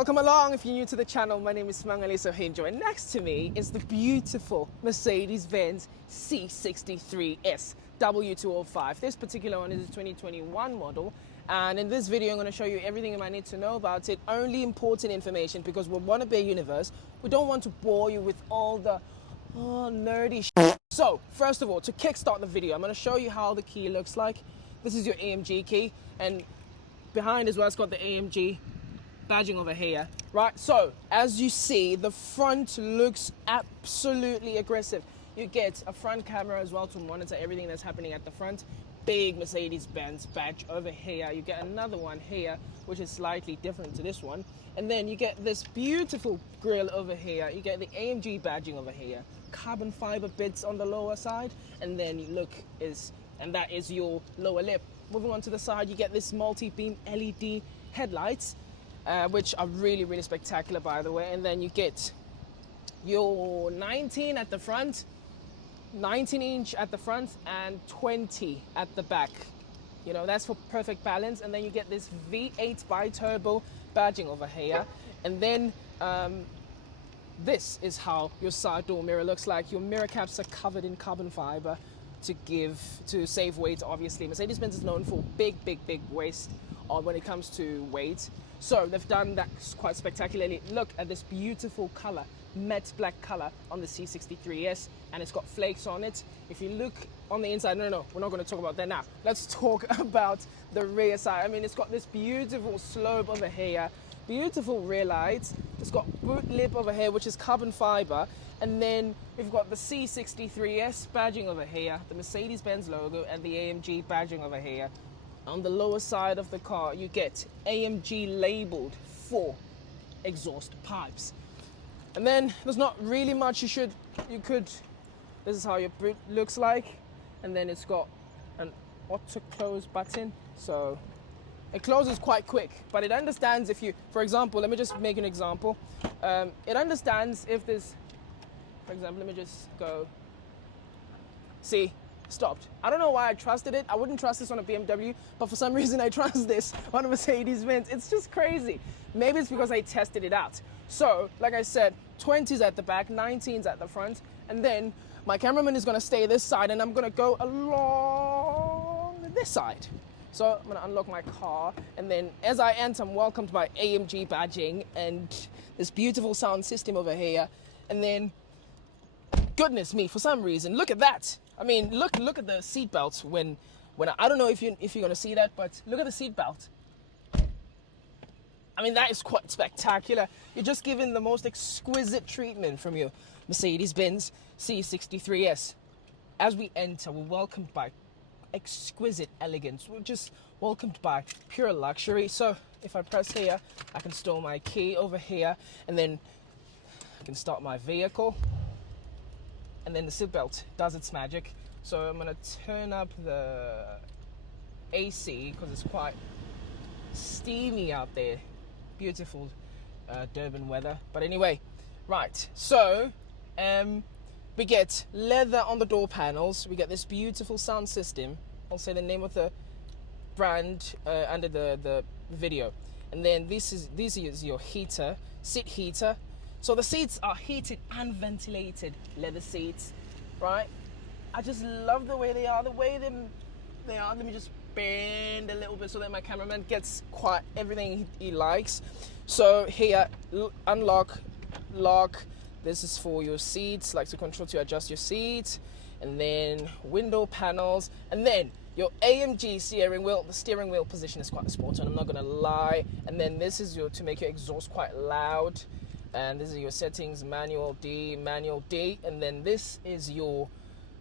Welcome along if you're new to the channel. My name is Mangaliso Hinjo, and next to me is the beautiful Mercedes-Benz C63s W205. This particular one is a 2021 model, and in this video I'm going to show you everything you might need to know about it. Only important information, because we want to be a universe. We don't want to bore you with all the nerdy shit. So first of all, to kickstart the video, I'm going to show you how the key looks like. This is your AMG key, and behind as well it's got the AMG badging over here, right? So as you see, the front looks absolutely aggressive. You get a front camera as well to monitor everything that's happening at the front. Big Mercedes-Benz badge over here. You get another one here, which is slightly different to this one. And then you get this beautiful grille over here. You get the AMG badging over here. Carbon fiber bits on the lower side. And then you look, and that is your lower lip. Moving on to the side, you get this multi-beam LED headlights, which are really, really spectacular, by the way. And then you get your 19 at the front, 19-inch at the front, and 20 at the back. You know, that's for perfect balance. And then you get this V8 bi-turbo badging over here. And then this is how your side door mirror looks like. Your mirror caps are covered in carbon fiber to save weight, obviously. Mercedes-Benz is known for big waist when it comes to weight. So they've done that quite spectacularly. Look at this beautiful color, matte black color on the C63s, and it's got flakes on it. If you look on the inside, no, we're not going to talk about that now. Let's talk about the rear side. I mean, it's got this beautiful slope over here, beautiful rear lights. It's got boot lip over here, which is carbon fiber. And then we've got the C63s badging over here, the Mercedes-Benz logo, and the AMG badging over here. On the lower side of the car, you get AMG labeled 4 exhaust pipes. And then there's not really much this is how your boot looks like. And then it's got an auto close button. So it closes quite quick, but it understands if you, for example, let me just make an example. It understands if there's, for example, let me just go, see, stopped. I don't know why I trusted it. I wouldn't trust this on a BMW, but for some reason I trust this on a Mercedes-Benz. It's just crazy. Maybe it's because I tested it out. So, like I said, 20s at the back, 19s at the front, and then my cameraman is gonna stay this side and I'm gonna go along this side. So I'm gonna unlock my car, and then as I enter, I'm welcomed by AMG badging and this beautiful sound system over here. And then, goodness me, for some reason, look at that. I mean, look at the seatbelt when I don't know if you're gonna see that, but look at the seatbelt. I mean, that is quite spectacular. You're just given the most exquisite treatment from your Mercedes-Benz C63s. As we enter, we're welcomed by exquisite elegance. We're just welcomed by pure luxury. So if I press here, I can store my key over here, and then I can start my vehicle. And then the seatbelt does its magic. So I'm gonna turn up the AC because it's quite steamy out there. Beautiful Durban weather. But anyway, right. So we get leather on the door panels. We get this beautiful sound system. I'll say the name of the brand under the video. And then this is your heater, seat heater. So the seats are heated and ventilated leather seats, right? I just love the way they are, they are. Let me just bend a little bit so that my cameraman gets quite everything he likes. So here, unlock, lock. This is for your seats, like to control to adjust your seats. And then window panels. And then your AMG steering wheel. The steering wheel position is quite sporty, I'm not gonna lie. And then this is to make your exhaust quite loud. And this is your settings, manual D. And then this is your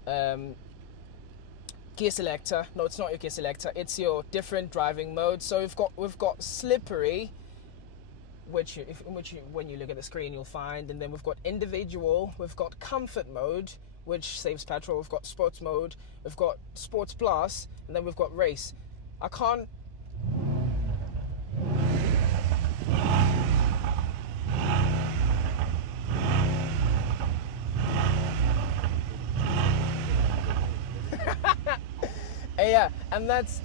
gear selector. No, it's not your gear selector. It's your different driving modes. So we've got slippery, which when you look at the screen you'll find. And then we've got individual. We've got comfort mode, which saves petrol. We've got sports mode. We've got sports plus, and then we've got race. I can't. Yeah, and that's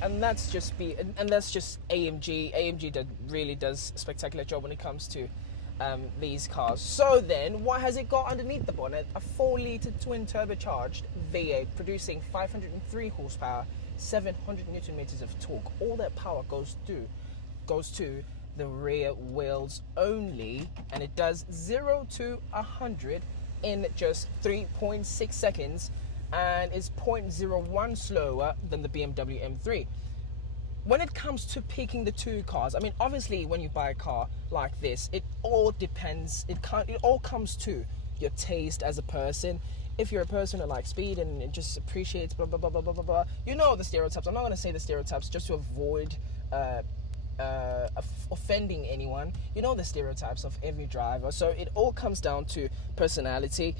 just AMG. Really does a spectacular job when it comes to these cars. So then, what has it got underneath the bonnet? A 4-litre twin turbocharged V8 producing 503 horsepower, 700 newton meters of torque. All that power goes to the rear wheels only, and it does 0 to 100 in just 3.6 seconds. And is 0.01 slower than the BMW M3. When it comes to picking the two cars, I mean, obviously, when you buy a car like this, it all depends. It all comes to your taste as a person. If you're a person who likes speed and just appreciates blah blah blah blah blah blah, you know the stereotypes. I'm not going to say the stereotypes just to avoid offending anyone. You know the stereotypes of every driver. So it all comes down to personality.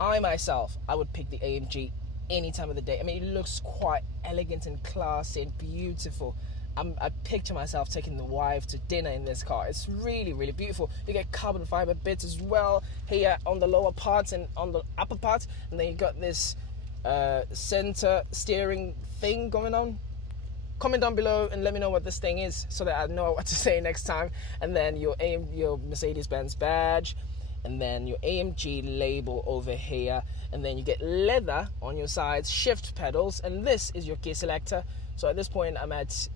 I myself, I would pick the AMG any time of the day. I mean, it looks quite elegant and classy and beautiful. I picture myself taking the wife to dinner in this car. It's really, really beautiful. You get carbon fiber bits as well here on the lower parts and on the upper parts. And then you got this center steering thing going on. Comment down below and let me know what this thing is so that I know what to say next time. And then your Mercedes-Benz badge. And then your AMG label over here, and then you get leather on your sides, shift pedals, and this is your gear selector. So at this point I'm at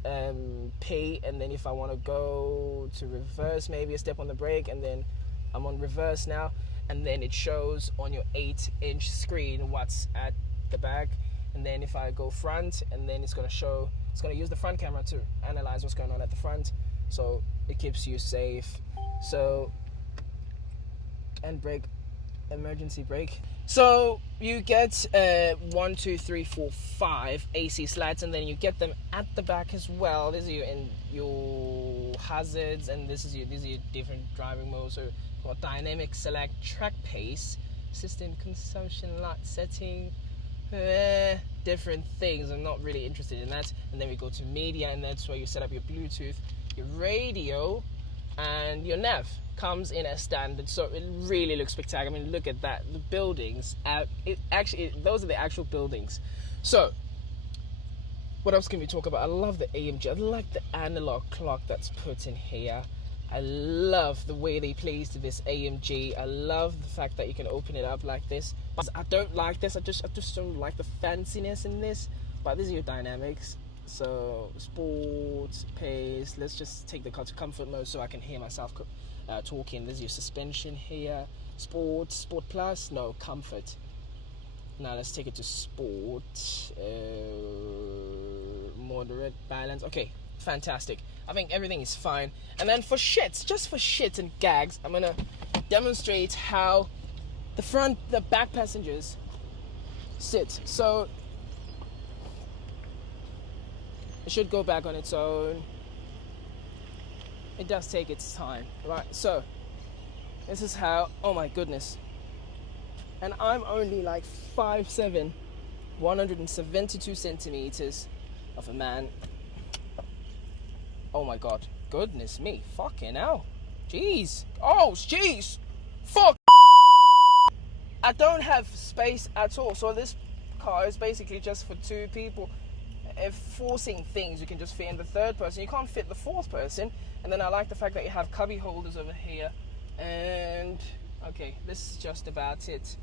P, and then if I want to go to reverse, maybe a step on the brake, and then I'm on reverse now, and then it shows on your 8-inch screen what's at the back. And then if I go front, and then it's going to use the front camera to analyze what's going on at the front, so it keeps you safe. So, and brake, emergency brake. So you get 1, 2, 3, 4, 5 AC slats, and then you get them at the back as well. These are your hazards, and these are your different driving modes. So for dynamic select, track pace, system consumption, light setting, different things. I'm not really interested in that. And then we go to media, and that's where you set up your Bluetooth, your radio, and your nav. Comes in as standard, so it really looks spectacular. I mean, look at that. The buildings, those are the actual buildings. So, what else can we talk about? I love the AMG. I like the analog clock that's put in here. I love the way they placed this AMG. I love the fact that you can open it up like this. I don't like this. I just don't like the fanciness in this. But these are your dynamics. So, sports, pace. Let's just take the car to comfort mode so I can hear myself talking. There's your suspension here. Sport plus, no, comfort. Now let's take it to sport. Moderate, balance. Okay, fantastic. I think everything is fine. And then for just for shits and gags, I'm gonna demonstrate how the back passengers sit. So it should go back on its own. It does take its time, right? So this is how, oh my goodness. And I'm only like 5'7", 172 centimeters of a man. Oh my God, goodness me, fucking hell. Jeez, oh jeez, fuck. I don't have space at all. So this car is basically just for 2 people. If forcing things, you can just fit in the 3rd person. You can't fit the 4th person. And then I like the fact that you have cubby holders over here. And okay, this is just about it.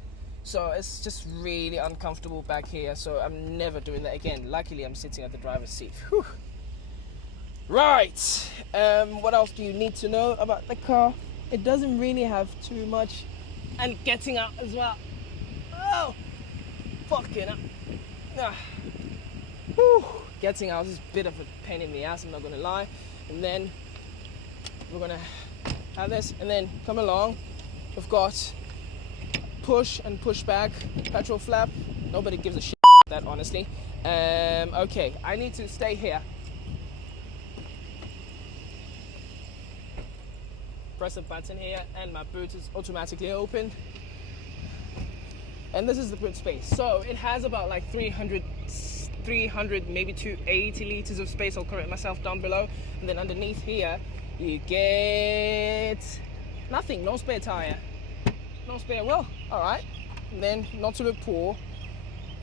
So it's just really uncomfortable back here. So I'm never doing that again. Luckily, I'm sitting at the driver's seat. Whew. Right. What else do you need to know about the car? It doesn't really have too much. And getting out as well. Oh, fucking up. Whew. Getting out is a bit of a pain in the ass, I'm not gonna lie. And then we're gonna have this, and then come along. We've got push and push back, petrol flap. Nobody gives a shit about that, honestly. Okay, I need to stay here. Press a button here, and my boot is automatically opened. And this is the boot space. So it has about like 300, maybe 280 liters of space. I'll correct myself down below. And then underneath here, you get nothing, no spare tire, no spare wheel. All right. And then, not to look poor,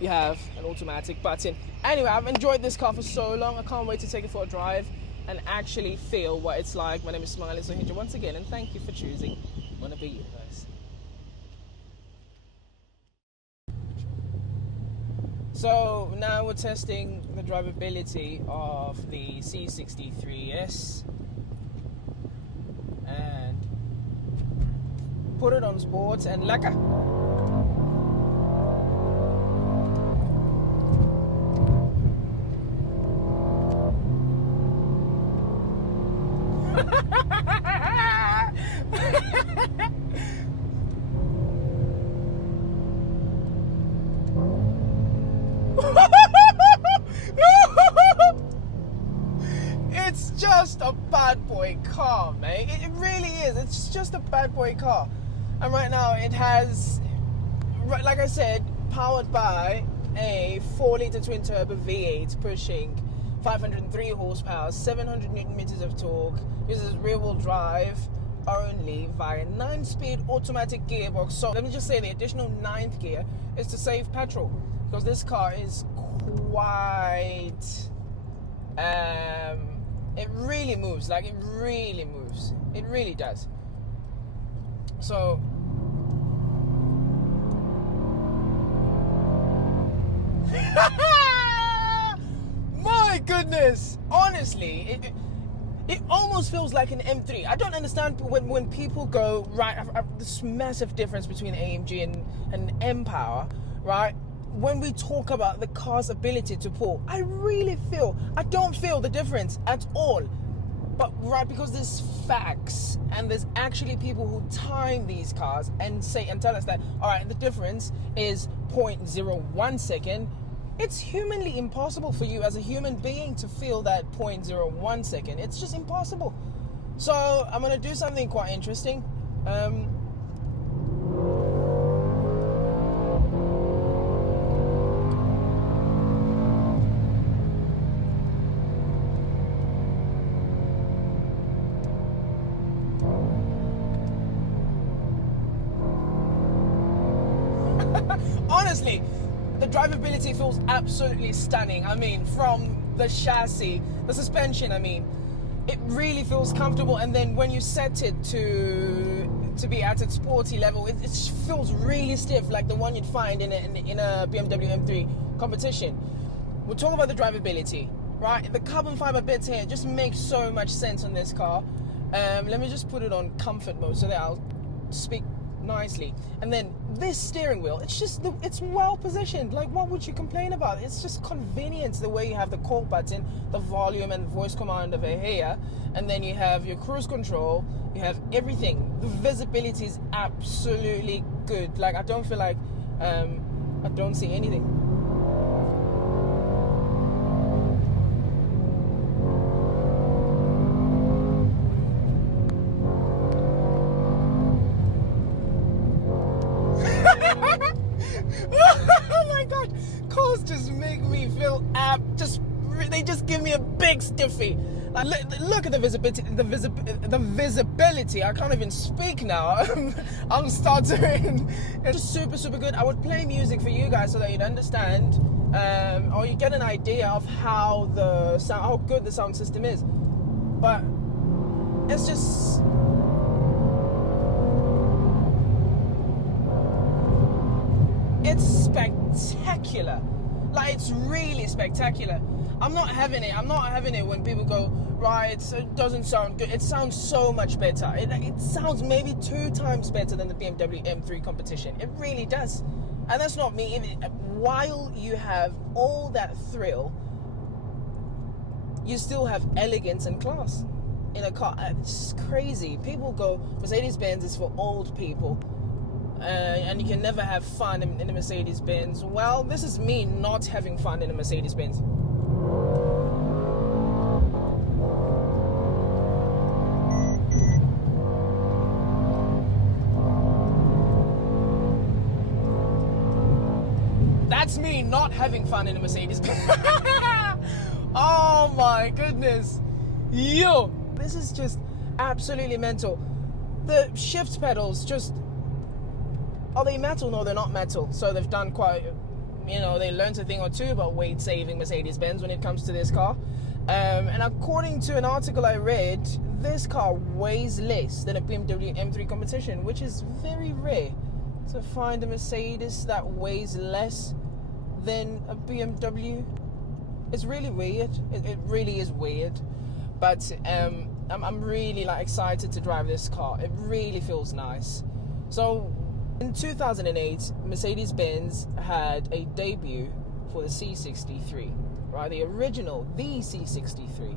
you have an automatic button. Anyway, I've enjoyed this car for so long. I can't wait to take it for a drive and actually feel what it's like. My name is Smiley Sohinja once again, and thank you for choosing Wanna Be Universe. So now we're testing the drivability of the C63s and put it on sports and lekker. It's just a bad boy car, mate. It really is. It's just a bad boy car. And right now it has, like I said, powered by a 4-litre twin-turbo V8 pushing 503 horsepower, 700 newton meters of torque. Uses rear-wheel drive only via 9-speed automatic gearbox. So let me just say the additional 9th gear is to save petrol, because this car is quite it really moves. Like, it really moves. It really does. So my goodness, honestly, it almost feels like an M3. I don't understand when people go, right, this massive difference between AMG and M-Power, right? When we talk about the car's ability to pull, I don't feel the difference at all. But right, because there's facts and there's actually people who time these cars and tell us that, all right, the difference is 0.01 second. It's humanly impossible for you as a human being to feel that 0.01 second. It's just impossible. So I'm gonna do something quite interesting. Honestly, the drivability feels absolutely stunning. I mean, from the chassis, the suspension, I mean, it really feels comfortable. And then when you set it to be at its sporty level, it feels really stiff, like the one you'd find in a BMW M3 competition. We'll talk about the drivability, right? The carbon fiber bits here just make so much sense on this car. Let me just put it on comfort mode so that I'll speak nicely. And then this steering wheel, it's well positioned. Like, what would you complain about? It's just convenience, the way you have the call button, the volume and voice command over here, and then you have your cruise control, you have everything. The visibility is absolutely good. Like, I don't feel like I don't see anything. Oh my god, cars just make me feel they just give me a big stiffy. Like, look at the visibility, the visibility. I can't even speak now. I'm stuttering. It's just super good. I would play music for you guys so that you'd understand, or you get an idea of how good the sound system is. But it's just, it's spectacular. Like, it's really spectacular. I'm not having it when people go, right, it doesn't sound good. It sounds so much better. It sounds maybe 2 times better than the BMW M3 competition. It really does. And that's not me. While you have all that thrill, you still have elegance and class in a car. It's crazy. People go, Mercedes-Benz is for old people. And you can never have fun in a Mercedes-Benz. Well, this is me not having fun in a Mercedes-Benz. That's me not having fun in a Mercedes-Benz. Oh my goodness. Yo, this is just absolutely mental. The shift pedals just, are they metal? No, they're not metal. So they've done quite, they learned a thing or two about weight saving Mercedes-Benz when it comes to this car. And according to an article I read, this car weighs less than a BMW M3 competition, which is very rare to find a Mercedes that weighs less than a BMW. It's really weird. It really is weird. But I'm really excited to drive this car. It really feels nice. So in 2008, Mercedes-Benz had a debut for the C63, right? The original, the C63.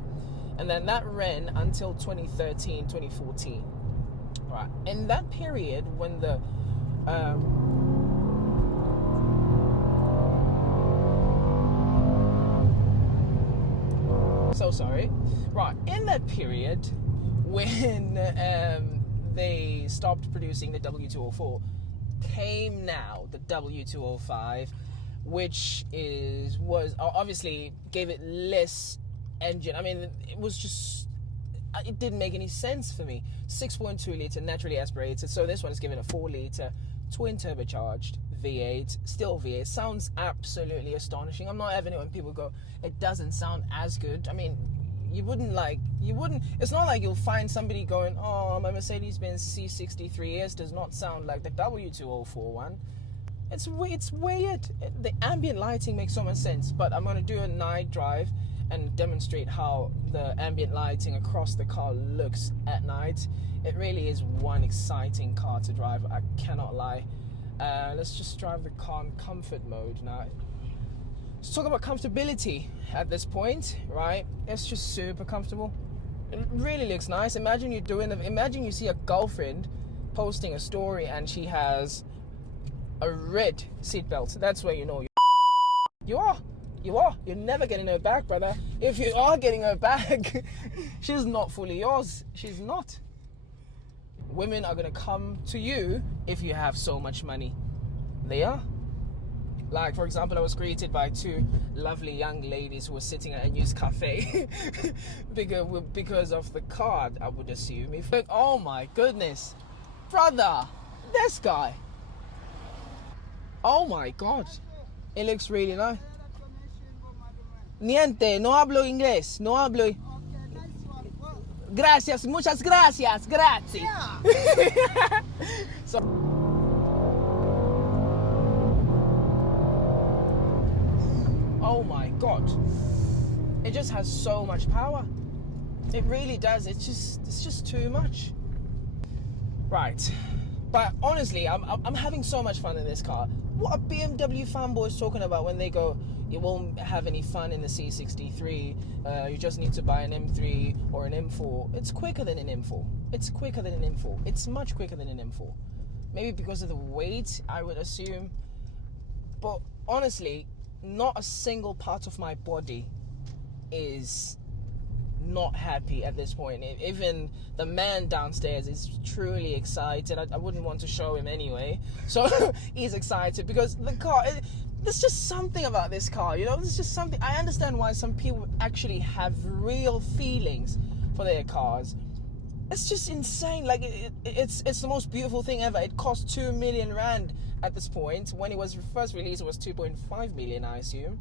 And then that ran until 2013, 2014. Right. In that period when the so sorry. Right, in that period when they stopped producing the W204, came now the W205, which was obviously gave it less engine. I mean, it didn't make any sense for me. 6.2 litre naturally aspirated, so this one is given a 4 litre twin turbocharged V8, still V8. Sounds absolutely astonishing. I'm not having it when people go, it doesn't sound as good. I mean, you wouldn't, it's not like you'll find somebody going, oh, my Mercedes-Benz C63s does not sound like the W204 one. It's weird. The ambient lighting makes so much sense, but I'm going to do a night drive and demonstrate how the ambient lighting across the car looks at night. It really is one exciting car to drive, I cannot lie. Let's just drive the car in comfort mode now. Let's talk about comfortability at this point, right? It's just super comfortable. It really looks nice. Imagine you see a girlfriend posting a story and she has a red seatbelt. That's where you know you are. You're never getting her back, brother. If you are getting her back, she's not fully yours. She's not. Women are gonna come to you if you have so much money. They are. Like, for example, I was greeted by two lovely young ladies who were sitting at a used cafe because of the card, I would assume. Oh my goodness. Brother, this guy. Oh my God. It looks really nice. Niente, no hablo inglés, no hablo. Gracias, muchas gracias, grazie. Yeah. So, oh my God, it just has so much power. It really does. It's just too much. Right, but honestly, I'm having so much fun in this car. What are BMW fanboys talking about when they go, you won't have any fun in the C63, you just need to buy an M3 or an M4. It's quicker than an M4. It's quicker than an M4. It's much quicker than an M4. Maybe because of the weight, I would assume. But honestly, not a single part of my body is not happy at this point. Even the man downstairs is truly excited. I wouldn't want to show him anyway. So he's excited because the car... There's just something about this car, there's just something. I understand why some people actually have real feelings for their cars. It's just insane. Like, it's the most beautiful thing ever. It cost 2 million rand at this point. When it was first released, it was 2.5 million, I assume.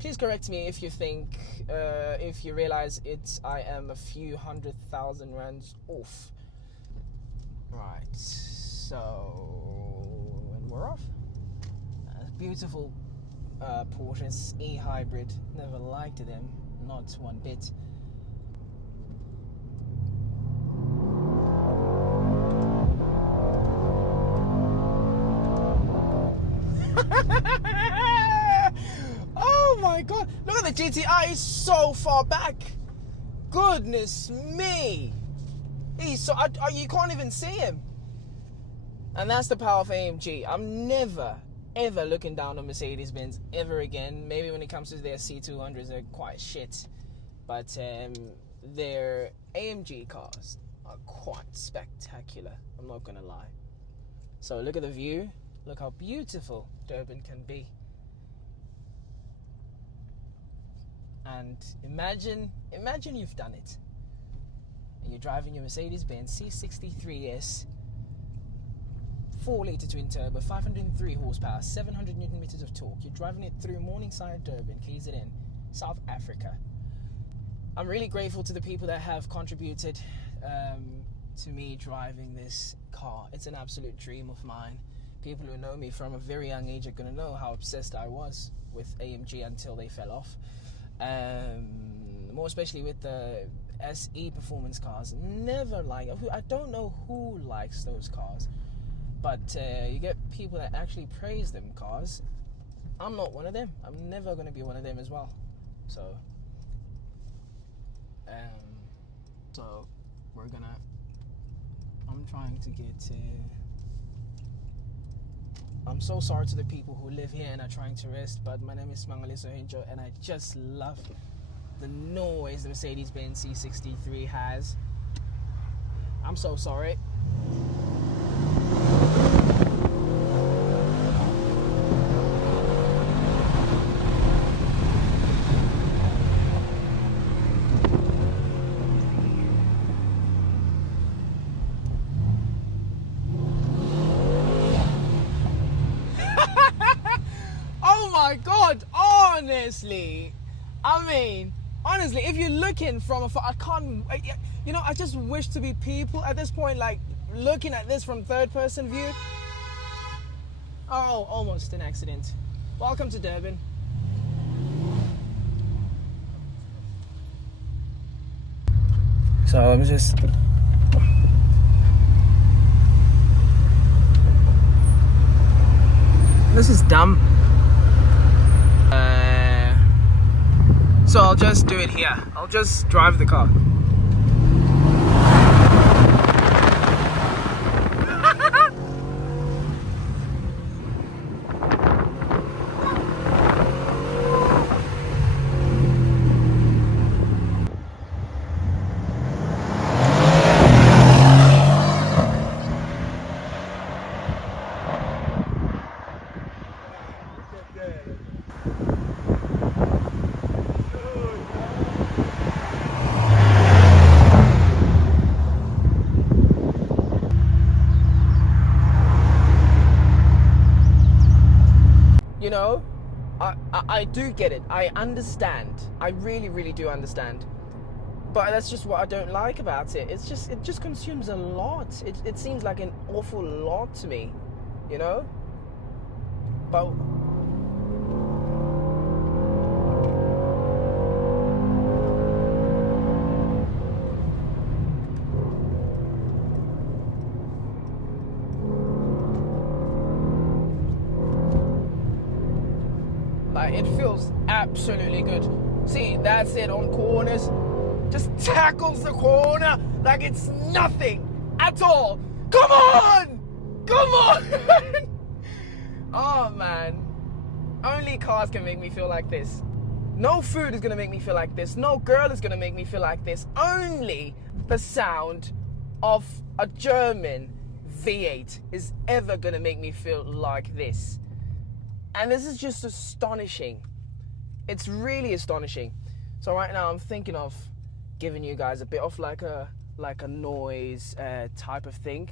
Please correct me if you think, if you realize I am a few 100,000 rands off. Right, so, and we're off. Beautiful Porsche e-hybrid. Never liked them, not one bit. Oh my God! Look at the GTI. He's so far back. Goodness me! He's so you can't even see him. And that's the power of AMG. I'm never ever looking down on Mercedes-Benz ever again. Maybe when it comes to their C200s, they're quite shit, but their AMG cars are quite spectacular, I'm not gonna lie. So look at the view, look how beautiful Durban can be, and imagine you've done it and you're driving your Mercedes-Benz C63s 4-litre twin turbo, 503 horsepower, 700 newton meters of torque. You're driving it through Morningside, Durban, KZN, South Africa. I'm really grateful to the people that have contributed to me driving this car. It's an absolute dream of mine. People who know me from a very young age are going to know how obsessed I was with AMG until they fell off. More especially with the SE performance cars. Never like, I don't know who likes those cars, but you get people that actually praise them cars. I'm not one of them. I'm never going to be one of them as well. So I'm trying to get to... I'm so sorry to the people who live here and are trying to rest, but my name is Mangaliso Hinjo, and I just love the noise the Mercedes-Benz C63 has. I'm so sorry. Oh my God, honestly, honestly, if you're looking from afar, I just wish to be people at this point, like looking at this from third person view. Oh, almost an accident. Welcome to Durban. So I'm just... This is dumb. So I'll just do it here. I'll just drive the car. You know, I do get it. I understand. I really, really do understand. But that's just what I don't like about it. It just consumes a lot. It seems like an awful lot to me, you know? But it feels absolutely good. See, that's it on corners. Just tackles the corner like it's nothing at all. Come on! Come on! Oh man. Only cars can make me feel like this. No food is gonna make me feel like this. No girl is gonna make me feel like this. Only the sound of a German V8 is ever gonna make me feel like this. And this is just astonishing. It's really astonishing. So right now I'm thinking of giving you guys a bit of like a noise type of thing.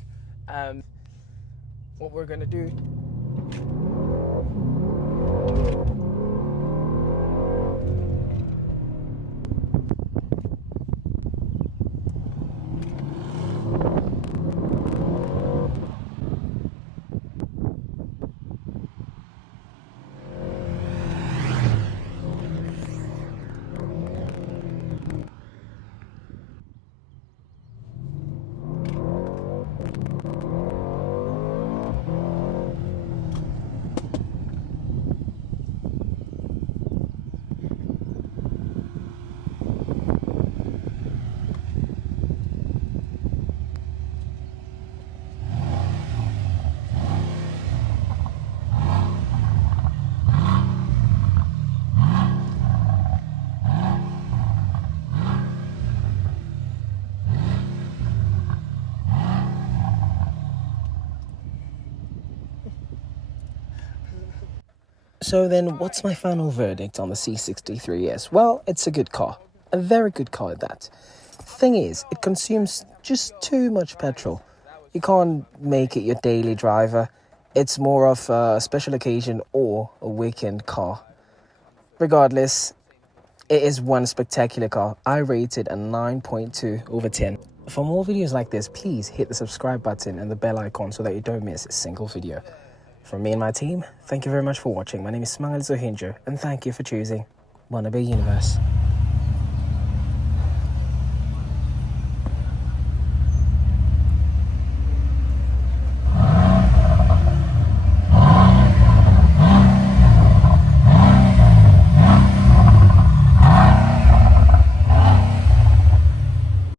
What we're gonna do. So then, what's my final verdict on the C63s? Well, it's a good car. A very good car at that. Thing is, it consumes just too much petrol. you can't make it your daily driver. It's more of a special occasion or a weekend car. Regardless, it is one spectacular car. I rate it a 9.2 over 10. For more videos like this, please hit the subscribe button and the bell icon so that you don't miss a single video. From me and my team, thank you very much for watching. My name is Smile Zohinjo, and thank you for choosing Wannabe Universe.